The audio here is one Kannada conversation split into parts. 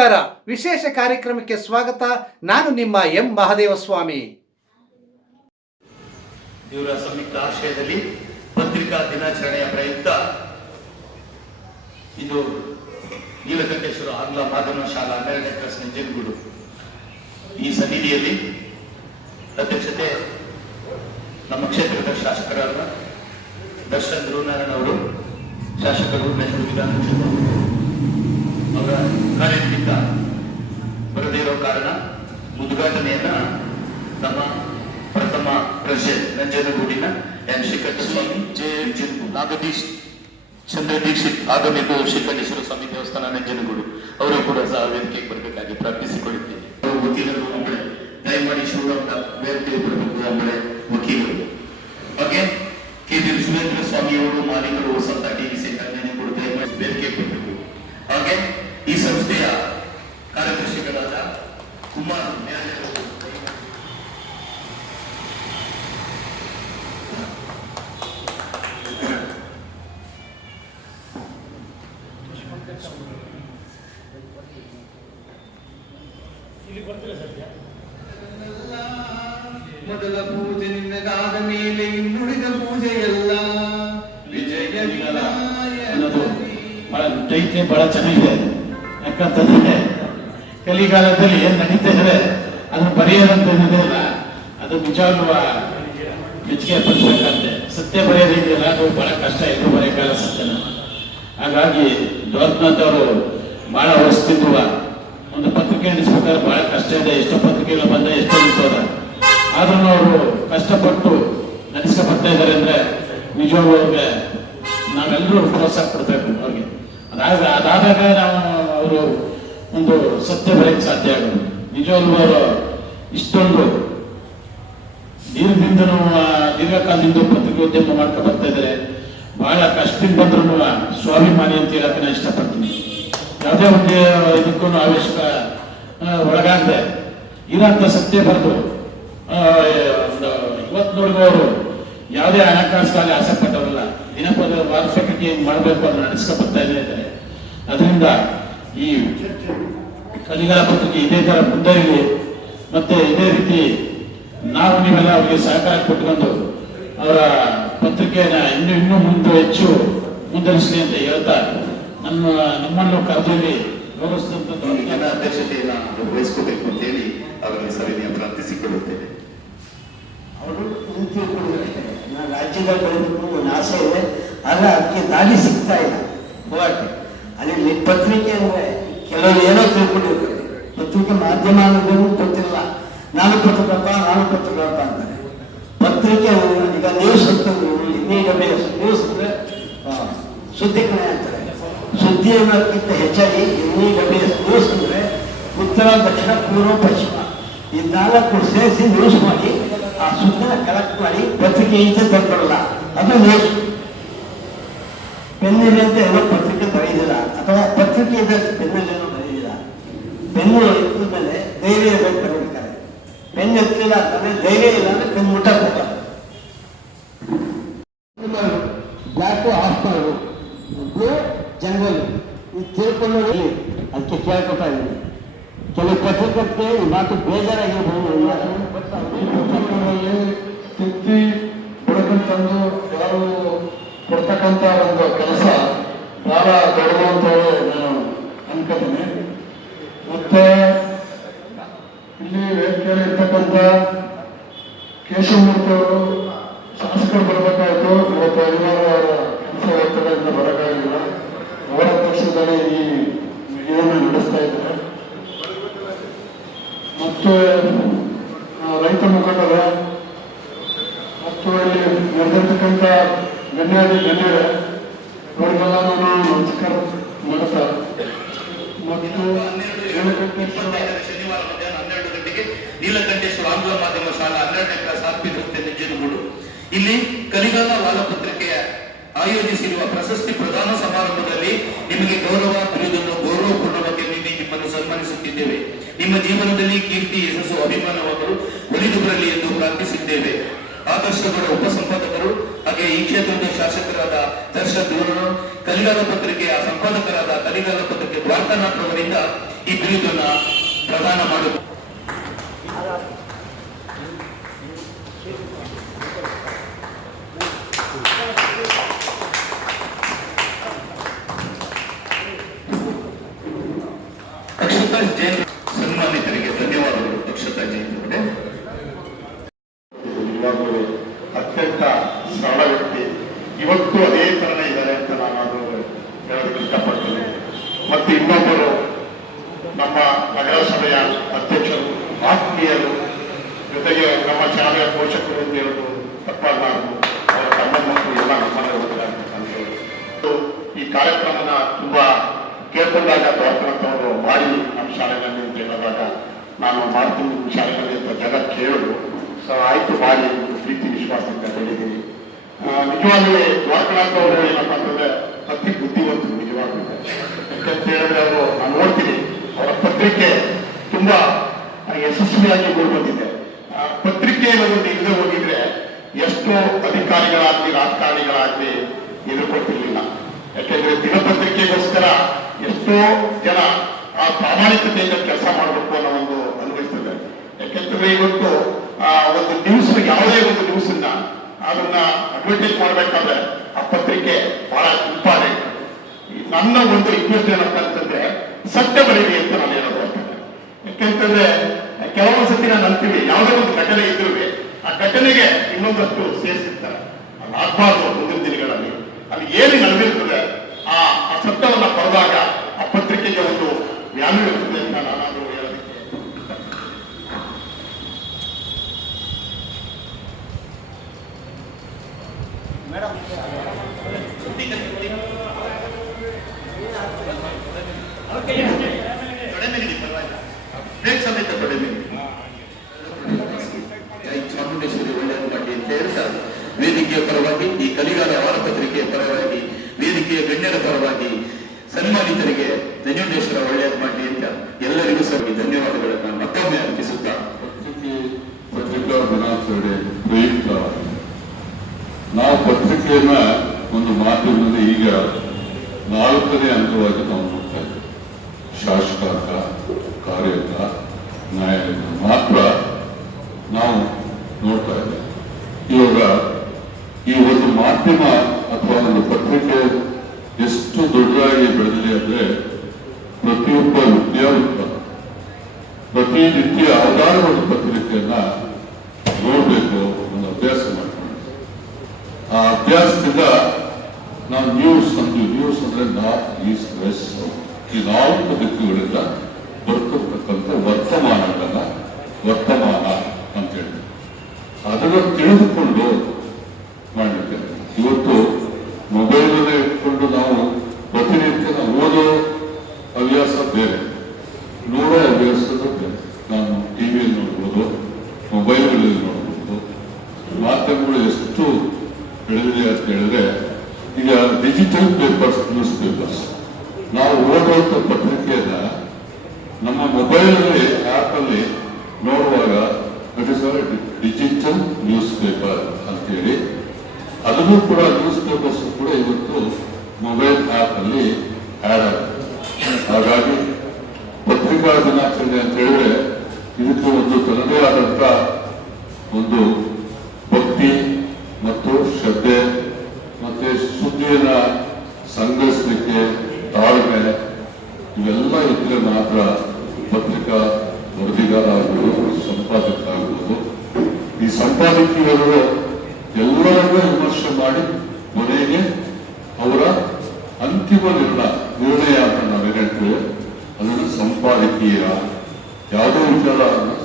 ನಮಸ್ಕಾರ. ವಿಶೇಷ ಕಾರ್ಯಕ್ರಮಕ್ಕೆ ಸ್ವಾಗತ. ನಾನು ನಿಮ್ಮ ಎಂ. ಮಹಾದೇವ ಸ್ವಾಮಿ ಇವರ ಸಂಯುಕ್ತ ಆಶ್ರಯದಲ್ಲಿ ಪತ್ರಿಕಾ ದಿನಾಚರಣೆಯ ಪ್ರಯುಕ್ತ ಇದು ನೀಲಕಂಠೇಶ್ವರ ಆಂಗ್ಲ ಮಾಧ್ಯಮ ಶಾಲಾ ಹನ್ನೆರಡನೇ ಕ್ಲಾಸ್ ಈ ಸನ್ನಿಧಿಯಲ್ಲಿ ಅಧ್ಯಕ್ಷತೆ ನಮ್ಮ ಕ್ಷೇತ್ರದ ಶಾಸಕರಾದ ದರ್ಶನ್ ಧ್ರುವನಾರಾಯಣ ಅವರು, ಶಾಸಕರು ನೆಹರು ವಿಧಾನ ಕ್ಷೇತ್ರ ಅವರ ಕಾರ್ಯದಿಂದ ಬರದೇ ಇರೋ ಕಾರಣ ಉದ್ಘಾಟನೆಯನ್ನ ನಮ್ಮ ಪ್ರಥಮ ಪ್ರೆಸಿಡೆಂಟ್ ನಂಜನಗೂಡಿನ ಎನ್ ಶ್ರೀಕಂಠ ಸ್ವಾಮಿ ಜೆ ನಾಗದೀಶ್, ಚಂದ್ರ ದೀಕ್ಷಿತ್ ಆಗಬೇಕು ಶ್ರೀಕಂಠೇಶ್ವರ ಸ್ವಾಮಿ ದೇವಸ್ಥಾನ ನಂಜನಗೂಡು. ಅವರು ಕೂಡ ಸಹ ವೇದಿಕೆಗೆ ಬರಬೇಕಾಗಿ ಪ್ರಾರ್ಥಿಸಿಕೊಳ್ಳುತ್ತೇನೆ ವಕೀಲರು ಒಬ್ಬಳೆ ದಯಮಾಡಿ ಶಿವರಾಮ ವೇದಿಕೆಗೆ ಬರಬೇಕು ಒಬ್ಬಳೆ ವಕೀಲರು. Okay K. ಸುರೇಂದ್ರ ಸ್ವಾಮಿ ಅವರು ಮಾಲೀಕರು ವಸಂತ ಟಿವಿ ಸೆಂಟರ್ ನಂಜನಗೂಡು ದಯಮಾಡಿ ವೇದಿಕೆಗೆ ಬರಬೇಕು ಹಾಗೆ ಈ ಸಂಸ್ಥೆಯ ಕಾರ್ಯದರ್ಶಿಗಳಾದ ಕುಮಾರ್ ನ್ಯಾಯ ಅವರು ಮೊದಲ ಪೂಜೆ ನಿನ್ನದಾದ ಮೇಲೆ ಇನ್ನುಳಿದ ವಿಜಯ ಅನ್ನೋದು ಬಹಳ ಟೈಟ್ಲಿ ಬಹಳ ಚೆನ್ನಾಗಿದೆ. ಯಾಕಂತಂದ್ರೆ ಕಲಿಗಾಲದಲ್ಲಿ ಏನ್ ನಡೀತಾ ಇದೆ ಅದನ್ನು ಬರೆಯೋದಂತ ಇಲ್ಲ ಅದು ನಿಜವಾಗ್ಲೂ ಮೆಚ್ಚುಗೆ ಪಡಿಸ್ಬೇಕಂತೆ ಸತ್ಯ ಬರೆಯೋದಿದೆಯಲ್ಲ ಅದು ಬಹಳ ಕಷ್ಟ, ಇದು ಬರೆಯಕಾಲ ಸತ್ಯನ. ಹಾಗಾಗಿ ಜೋತ್ನಾಥ್ ಅವರು ಬಹಳ ಹೊಸ್ತಿದ್ವ ಒಂದು ಪತ್ರಿಕೆ ಎಣಿಸ್ಬೇಕಾದ್ರೆ ಬಹಳ ಕಷ್ಟ ಇದೆ. ಎಷ್ಟೋ ಪತ್ರಿಕೆಗಳು ಬಂದ್ರೆ ಎಷ್ಟೋ ನಿಂತೋದ ಆದ್ರೂ ಅವರು ಕಷ್ಟಪಟ್ಟು ನಡೆಸ್ಕೊ ಬರ್ತಾ ಇದ್ದಾರೆ ಅಂದ್ರೆ ನಿಜವಾಗ್ಲೂ ನಾವೆಲ್ಲರೂ ಪ್ರೋತ್ಸಾಹ ಕೊಡ್ಬೇಕು ಅವ್ರಿಗೆ. ಅದಾಗ ಅದಾದಾಗ ನಾವು ಅವರು ಒಂದು ಸತ್ಯ ಬರೆಯಕ್ಕೆ ಸಾಧ್ಯ ಆಗೋದು. ನಿಜವಾಗ್ಲೂ ಅವರು ಇಷ್ಟೊಂದು ದೀರ್ಘದಿಂದನೂ ದೀರ್ಘಕಾಲದಿಂದ ಪತ್ರಿಕೋದ್ಯಮ ಮಾಡ್ಕೊಂಡು ಬರ್ತಾ ಇದ್ದಾರೆ. ಬಹಳ ಕಷ್ಟದಿಂದ ಬಂದ್ರು ಸ್ವಾಭಿಮಾನಿ ಅಂತ ಹೇಳಕ್ಕೆ ನಾನು ಇಷ್ಟಪಡ್ತೀನಿ. ಯಾವುದೇ ಒಂದು ಇದಕ್ಕೂ ಆವೇಶಕ ಒಳಗಾಗದೆ. ಇರೋಂಥ ಸತ್ಯ ಬರೆದು ಇವತ್ತು ನೋಡಿದ್ರು ಅವರು ಯಾವುದೇ ಹಣಕಾಸಿಗಾಗಿ ಆಸೆ ಪಟ್ಟವರಲ್ಲ ದಿನಪದ ವಾರ್ಷಿಕಕ್ಕೆ ಏನು ಮಾಡಬೇಕು ಅಂತ ನಡೆಸ್ಕೊ ಬರ್ತಾ ಇದ್ದಾರೆ. ಅದರಿಂದ ಈ ಕಲಿಗಾಲ ಪತ್ರಿಕೆ ಇದೇ ತರ ಮುಂದುವರಿಲಿ ಮತ್ತೆ ಇದೇ ರೀತಿ ನಾವು ನೀವೆಲ್ಲ ಅವರಿಗೆ ಸಹಕಾರ ಕೊಟ್ಕೊಂಡು ಅವರ ಪತ್ರಿಕೆಯನ್ನ ಇನ್ನೂ ಇನ್ನೂ ಮುಂದೆ ಹೆಚ್ಚು ಮುಂದುವರಿಸಲಿ ಅಂತ ಹೇಳ್ತಾ ನಮ್ಮ ನಮ್ಮನ್ನು ಕರೆದಲ್ಲಿ ಗೌರವಿಸಿದಂತ ನನ್ನ ಅಧ್ಯಕ್ಷತೆಯನ್ನ ವಹಿಸ್ಕೋಬೇಕು ಅಂತ ಹೇಳಿ ಅವರಲ್ಲಿ ಸವಿನಯ ಪ್ರಾರ್ಥಿಸಿಕೊಳ್ಳುತ್ತೇನೆ ಅವರು ನಾನು ರಾಜ್ಯದಲ್ಲಿ ಬೆಳೆದಕ್ಕೆ ಒಂದು ಆಸೆ ಇದೆ. ಆದ್ರೆ ಅದಕ್ಕೆ ದಾರಿ ಸಿಗ್ತಾ ಇಲ್ಲ. ಹೋಗಕ್ಕೆ ಅಲ್ಲಿ ಪತ್ರಿಕೆ ಅಂದ್ರೆ ಕೆಲವರು ಏನೋ ತಿಳ್ಕೊಂಡಿರ್ತಾರೆ. ಪತ್ರಿಕೆ ಮಾಧ್ಯಮ ಅಂದ್ರೆ ಗೊತ್ತಿಲ್ಲ. ನಾನು ಪತ್ರಕರ್ತ ನಾನು ಪತ್ರಕರ್ತ ಅಂತಾರೆ. ಪತ್ರಿಕೆ ನ್ಯೂಸ್ ಅಂತ ಇನ್ನೀಗ ನ್ಯೂಸ್ ಅಂದ್ರೆ ಆ, ಸುದ್ದಿ ಕಣೆ ಅಂತಾರೆ ಸುದ್ದಿ ಅನ್ನೋದಕ್ಕಿಂತ ಹೆಚ್ಚಾಗಿ ಇನ್ನೀಗ ನ್ಯೂಸ್ ಅಂದ್ರೆ ಉತ್ತರ ದಕ್ಷಿಣ ಪೂರ್ವ ಪಶ್ಚಿಮ ಈ ನಾಲ್ಕು ಸೇರಿಸಿ ನ್ಯೂಸ್ ಮಾಡಿ ಆ ಸುದ್ದಿನ ಕಲೆಕ್ಟ್ ಮಾಡಿ ಪತ್ರಿಕೆ ಈಚೆ ತಂದ್ಕೊಡಲ್ಲ ಅದು ನ್ಯೂಸ್ ಪೆನ್ನಿದೆ ಅಂತ ಏನೋ ಪತ್ರಿಕೆ ಬರೆಯುದಿಲ್ಲ ಅಥವಾ ಪತ್ರಿಕೆ ಇದೆ ಅಂತ ಪೆನ್ನಲ್ಲಿ ಏನೋ ಬರೆಯುದಿಲ್ಲ ಪೆನ್ನು ಇದ್ರ ಮೇಲೆ ಧೈರ್ಯ ಇರಬೇಕು ಬೆನ್ನು ಎತ್ತಿಲ್ಲ ಅಂತಂದ್ರೆ ಧೈರ್ಯ ಇಲ್ಲ ಅದಕ್ಕೆ ಕೇಳ್ಕೊತಾ ಇದ್ದೀನಿ. ಕೆಲವು ಪತ್ರಿಕಕ್ಕೆ ಈ ಮಾತು ಬೇಜಾರಾಗಿರ್ಬೋದು ತಿದ್ದಿ ಬೆಳಕನ್ನು ತಂದು ಯಾರು ಕೊಡ್ತಕ್ಕಂಥ ಒಂದು ಕೆಲಸ ಬಹಳ ದೊಡ್ಡದು ಅಂತ ನಾನು ಅನ್ಕೋತೀನಿ. ಮತ್ತೆ ಇಲ್ಲಿ ವೇದಿಕೆಯಲ್ಲಿ ಇರ್ತಕ್ಕಂಥ ಕೇಶವಮೂರ್ತಿ ಅವರು ಶಾಸಕರು ಬರಬೇಕಾಯ್ತು. ಇವತ್ತು ಅನಿವಾರ್ಯ ಕೆಲಸ ಕೆಲಸ ಅಂತ ಬರೋಕ್ಕಾಗಿಲ್ಲ. ಅವರ ಪಕ್ಷದಲ್ಲಿ ಈ ಇದನ್ನು ನಡೆಸ್ತಾ ಇದ್ದಾರೆ. ಮತ್ತು ರೈತ ಮುಖಂಡರ, ಮತ್ತು ಅಲ್ಲಿ ನಡೆದಿರ್ತಕ್ಕಂಥ ಗಣ್ಯಾದಿ ಗಣ್ಯರ ಅವರಿಗೆಲ್ಲ ನಾನು ನಮಸ್ಕಾರ ಮಾಡ್ತಾ ಮತ್ತು ನೀಲಕಂಠೇಶ್ವರ ಆಂಗ್ಲ ಮಾಧ್ಯಮ ಶಾಲಾ ಹನ್ನೆರಡನೇ ಕ್ಲಾಸ್ ಆರ್ಪಿ ರಸ್ತೆ ನಂಜನಗೂಡು ಇಲ್ಲಿ ಕಲಿಗಾಲ ವಾಲಪತ್ರಿಕೆಯ ಆಯೋಜಿಸಿರುವ ಪ್ರಶಸ್ತಿ ಪ್ರದಾನ ಸಮಾರಂಭದಲ್ಲಿ ನಿಮಗೆ ಗೌರವ, ಬಿರುದನ್ನು ನಿಮ್ಮ ಜೀವನದಲ್ಲಿ ಕೀರ್ತಿ, ಯಶಸ್ಸು, ಅಭಿಮಾನವಾಗಲು ಒಲಿದು ಬರಲಿ ಎಂದು ಪ್ರಾರ್ಥಿಸಿದ್ದೇವೆ. ಆಕರ್ಷಕರ ಉಪಸಂಪಾದಕರು ಹಾಗೆ ಈ ಕ್ಷೇತ್ರದ ಶಾಸಕರಾದ ದರ್ಶನ್ ಧೋರಣ ಕಲಿಗಾಲ ಪತ್ರಿಕೆಯ ಸಂಪಾದಕರಾದ ಕಲಿಗಾಲ ಪತ್ರಿಕೆ ದ್ವಾರಕಾನಾಥ್ ಅವರಿಂದ ಈ ಬಿರುದನ್ನ ಪ್ರದಾನ ಮಾಡುತ್ತಾರೆ ಅಕ್ಷತಾ ಜೈನ್ ಸನ್ಮಾನಿತರಿಗೆ ಧನ್ಯವಾದಗಳು ಅಕ್ಷತಾ ಜೈನ್ ಅವರೇ ನಿಜವಾಗ್ಲೂ ಅತ್ಯಂತ ಸರಳ ವ್ಯಕ್ತಿ. ಇವತ್ತು ಅದೇ ಥರನೇ ಇದ್ದಾರೆ ಅಂತ ನಾನು ಹೇಳೋದಕ್ಕೆ ಇಷ್ಟಪಡ್ತೀನಿ. ಮತ್ತು ಇನ್ನೊಬ್ಬರು ನಮ್ಮ ನಗರಸಭೆಯ ಅಧ್ಯಕ್ಷರು, ಆತ್ಮೀಯರು ಜೊತೆಗೆ ನಮ್ಮ ಶಾಲೆಯ ಪೋಷಕರು ಅಂತ ಹೇಳೋದು ತಪ್ಪಾಗಬಾರದು. ಅವರ ತಮ್ಮ ಮಕ್ಕಳು ಎಲ್ಲ ಹೋಗ್ತಾರೆ ಈ ಕಾರ್ಯಕ್ರಮನ ತುಂಬಾ ಕೇಳ್ಕೊಂಡಾಗ ಅವರು ಮಾಡಿ ನಮ್ಮ ಶಾಲೆಗಳಲ್ಲಿ ಅಂತ ಹೇಳಿದಾಗ ನಾನು ಮಾಡ್ತೀನಿ ನಿಮ್ಮ ಶಾಲೆಗಳಲ್ಲಿ ಅಂತ ಜನ ಕೇಳಿದ್ರು. ಆಯ್ತು, ಬಾರಿ ಪ್ರೀತಿ, ವಿಶ್ವಾಸ ಅಂತ ಹೇಳಿದ್ದೀನಿ ನಿಜವಾಗಿ ನಿಜವಾಗ್ಲೂ ದ್ವಾರಕನಾಥ್ ಅವರು ಏನಪ್ಪ ಅಂತಂದ್ರೆ ಅತಿ ಬುದ್ಧಿವಂತರು ನಿಜವಾಗ್ಲೂ ಯಾಕಂತ ಹೇಳಿದ್ರೆ ಅವರು ನಾನು ನೋಡ್ತೀನಿ, ಅವರ ಪತ್ರಿಕೆ ತುಂಬಾ ಯಶಸ್ವಿಯಾಗಿ ಮೂಡಿ ಬಂದಿದೆ ಆ ಪತ್ರಿಕೆ ಅನ್ನೋದು ಇಲ್ಲದೆ ಹೋಗಿದ್ರೆ ಎಷ್ಟೋ ಅಧಿಕಾರಿಗಳಾಗ್ಲಿ, ರಾಜಕಾರಣಿಗಳಾಗ್ಲಿ ಎದುರ್ಕೊಳ್ತಿರ್ಲಿಲ್ಲ ಯಾಕೆಂದ್ರೆ ದಿನಪತ್ರಿಕೆಗೋಸ್ಕರ ಎಷ್ಟೋ ಜನ ಆ ಪ್ರಾಮಾಣಿಕತೆಯಿಂದ ಕೆಲಸ ಮಾಡಬೇಕು ಅನ್ನೋ ಒಂದು ಅನ್ವಯಿಸ್ತದೆ ಯಾಕೆಂತಂದ್ರೆ ಇವತ್ತು ಒಂದು ನ್ಯೂಸ್ ಯಾವುದೇ ಒಂದು ನ್ಯೂಸ್ ಅನ್ನ ಅದನ್ನ ಅಡ್ವರ್ಟೈಸ್ ಮಾಡ್ಬೇಕಾದ್ರೆ ಆ ಪತ್ರಿಕೆ ಬಹಳ ಇಂಪಾರ್ಟೆಂಟ್ ನನ್ನ ಒಂದು ರಿಕ್ವೆಸ್ಟ್ ಏನಪ್ಪ ಅಂತಂದ್ರೆ ಸತ್ಯ ಬರೀರಿ ಅಂತ ನಾನು ಹೇಳೋದು ಯಾಕೆಂತಂದ್ರೆ, ಕೆಲವೊಂದು ಸತಿ ನಾನು ಅಂತೀವಿ, ಯಾವುದೇ ಒಂದು ಘಟನೆ ಇದ್ರು ಆ ಘಟನೆಗೆ ಇನ್ನೊಂದಷ್ಟು ಸೇರಿಸಿರ್ತಾರೆ. ಅದು ಆಗ್ಬಾರ್ದು ಮುಂದಿನ ದಿನಗಳಲ್ಲಿ. ಅಲ್ಲಿ ಏನು ನಡೆದಿರ್ತದೆ, ಆ ಸತ್ಯವನ್ನ ಪಡೆದಾಗ ಆ ಪತ್ರಿಕೆಗೆ ಒಂದು ವ್ಯಾಲ್ಯೂ ಇರ್ತದೆ ಅಂತ ನಾನು ಕಡಿಮೆ ಇದೆ, ಪರವಾಗಿಲ್ಲ. ಬ್ರೇಕ್ ಸಮೇತ ಇದೆ. ಜೈ ಚಾಮುಂಡೇಶ್ವರಿ ಒಳ್ಳೆಯದು ಮಾಡಿ ಅಂತ ವೇದಿಕೆಯ ಪರವಾಗಿ ಈ ಕಲಿಗಾಲ ವಾರಪತ್ರಿಕೆಯ ಪರವಾಗಿ ವೇದಿಕೆಯ ಗಣ್ಯರ ಪರವಾಗಿ ಸನ್ಮಾನಿತರಿಗೆ ನಂಜುಂಡೇಶ್ವರ ಒಳ್ಳೆಯದು ಮಾಡಿ ಅಂತ ಎಲ್ಲರಿಗೂ ಸಹ ಧನ್ಯವಾದಗಳನ್ನ ಮತ್ತೊಮ್ಮೆ ಅರ್ಪಿಸುತ್ತಾ ಪತ್ರಿಕೆ ದಿನಾಚರಣೆ ಪ್ರಯುಕ್ತ ನಾವು ಪತ್ರಿಕೆಯನ್ನ ಒಂದು ಮಾಧ್ಯಮದಲ್ಲಿ ಈಗ ನಾಲ್ಕನೇ ಹಂತವಾಗಿ ನಾವು ನೋಡ್ತಾ ಇದ್ದೇವೆ ಶಾಸಕಾಂಗ ಕಾರ್ಯಾಂಗ ನ್ಯಾಯಾಂಗ ಮಾತ್ರ ನಾವು ನೋಡ್ತಾ ಇದ್ದೇವೆ. ಇವಾಗ ಈ ಒಂದು ಮಾಧ್ಯಮ ಅಥವಾ ಒಂದು ಪತ್ರಿಕೆ ಎಷ್ಟು ದೊಡ್ಡದಾಗಿ ಬೆಳೆದಿದೆ ಅಂದ್ರೆ ಪ್ರತಿಯೊಬ್ಬ ವಿದ್ಯಾವಂತ ಪ್ರತಿನಿತ್ಯ ಯಾವ್ದಾದ್ರು ಒಂದು ಪತ್ರಿಕೆಯನ್ನ ನೋಡಬೇಕು ಒಂದು ಅಭ್ಯಾಸ ಮಾಡ್ಕೊಂಡು ಆ ಅಭ್ಯಾಸದಿಂದ ನಾವು ನ್ಯೂಸ್ ಅಂದ್ವಿ ನ್ಯೂಸ್ ಅಂದ್ರೆ ನಾರ್ತ್ ಈಸ್ಟ್ ವೆಸ್ಟ್ ಈ ನಾಲ್ಕು ದಿಕ್ಕುಗಳಿಂದ ಬರ್ತಕ್ಕಂಥ ವರ್ತಮಾನಗಳನ್ನ ವರ್ತಮಾನ ಅದನ್ನು ತಿಳಿದುಕೊಂಡು ಮಾಡಲಿಕ್ಕೆ ಇವತ್ತು ಮೊಬೈಲ್ ಇಟ್ಕೊಂಡು ನಾವು ಪ್ರತಿನಿತ್ಯ ಓದೋ ಹವ್ಯಾಸ ಬೇರೆ. ಅದನ್ನು ಕೂಡ ನ್ಯೂಸ್ ಪೇಪರ್ಸ್ ಕೂಡ ಇವತ್ತು ಮೊಬೈಲ್ ಆ್ಯಪ್ ಅಲ್ಲಿ ಆ್ಯಡ್ ಆಗುತ್ತೆ ಹಾಗಾಗಿ ಪತ್ರಿಕಾ ದಿನಾಚರಣೆ ಅಂತ ಹೇಳಿದ್ರೆ ಇದಕ್ಕೆ ಒಂದು ತನ್ನದೇ ಆದಂತ ಒಂದು ಭಕ್ತಿ ಮತ್ತು ಶ್ರದ್ಧೆ ಮತ್ತೆ ಸುದ್ದಿಯನ್ನ ಸಂಗ್ರಹಿಸಲಿಕ್ಕೆ ತಾಳ್ಮೆ ಇವೆಲ್ಲ ಇದ್ರೆ ಮಾತ್ರ ಪತ್ರಿಕಾ ವರದಿಗಾರ ಆಗ್ಬೋದು ಸಂಪಾದಕ ಆಗ್ಬೋದು ಈ ಸಂಪಾದಕೀಯರು ಎಲ್ಲರನ್ನೂ ವಿಮರ್ಶೆ ಮಾಡಿ ಕೊನೆಗೆ ಅವರ ಅಂತಿಮ ನಿರ್ಣಯ ಅಂತ ನಾವೇನೇಳ್ತೇವೆ ಅದನ್ನು ಸಂಪಾದಕೀಯ, ಯಾವುದೋ ವಿಚಾರ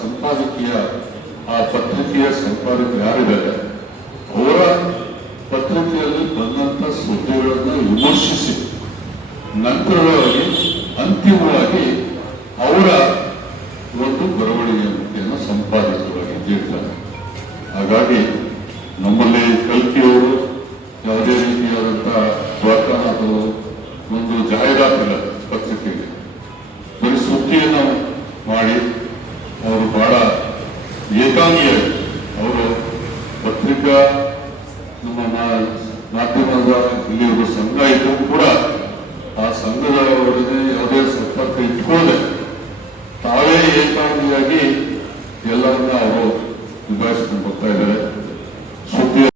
ಸಂಪಾದಕೀಯ, ಆ ಪತ್ರಿಕೆಯ ಸಂಪಾದಕ ಯಾರಿದ್ದಾರೆ, ಅವರ ಪತ್ರಿಕೆಯಲ್ಲಿ ಬಂದಂತ ಸುದ್ದಿಗಳನ್ನು ವಿಮರ್ಶಿಸಿ, ನಂತರವಾಗಿ ಅಂತಿಮವಾಗಿ ಅವರ ಒಂದು ಬರವಣಿಗೆಯನ್ನು ಸಂಪಾದಕವಾಗಿ ನೀಡ್ತಾರೆ ಹಾಗಾಗಿ ಏಕಾಂಗಿಯಾಗಿ ಅವರು ಪತ್ರಿಕಾ, ನಮ್ಮ ಮಾಧ್ಯಮದ ಇಲ್ಲಿ ಒಂದು ಸಂಘ ಇದ್ದರೂ ಕೂಡ ಆ ಸಂಘದವರಿಗೆ ಯಾವುದೇ ಸಂಪರ್ಕ ಇಟ್ಕೊಳ್ಳದೆ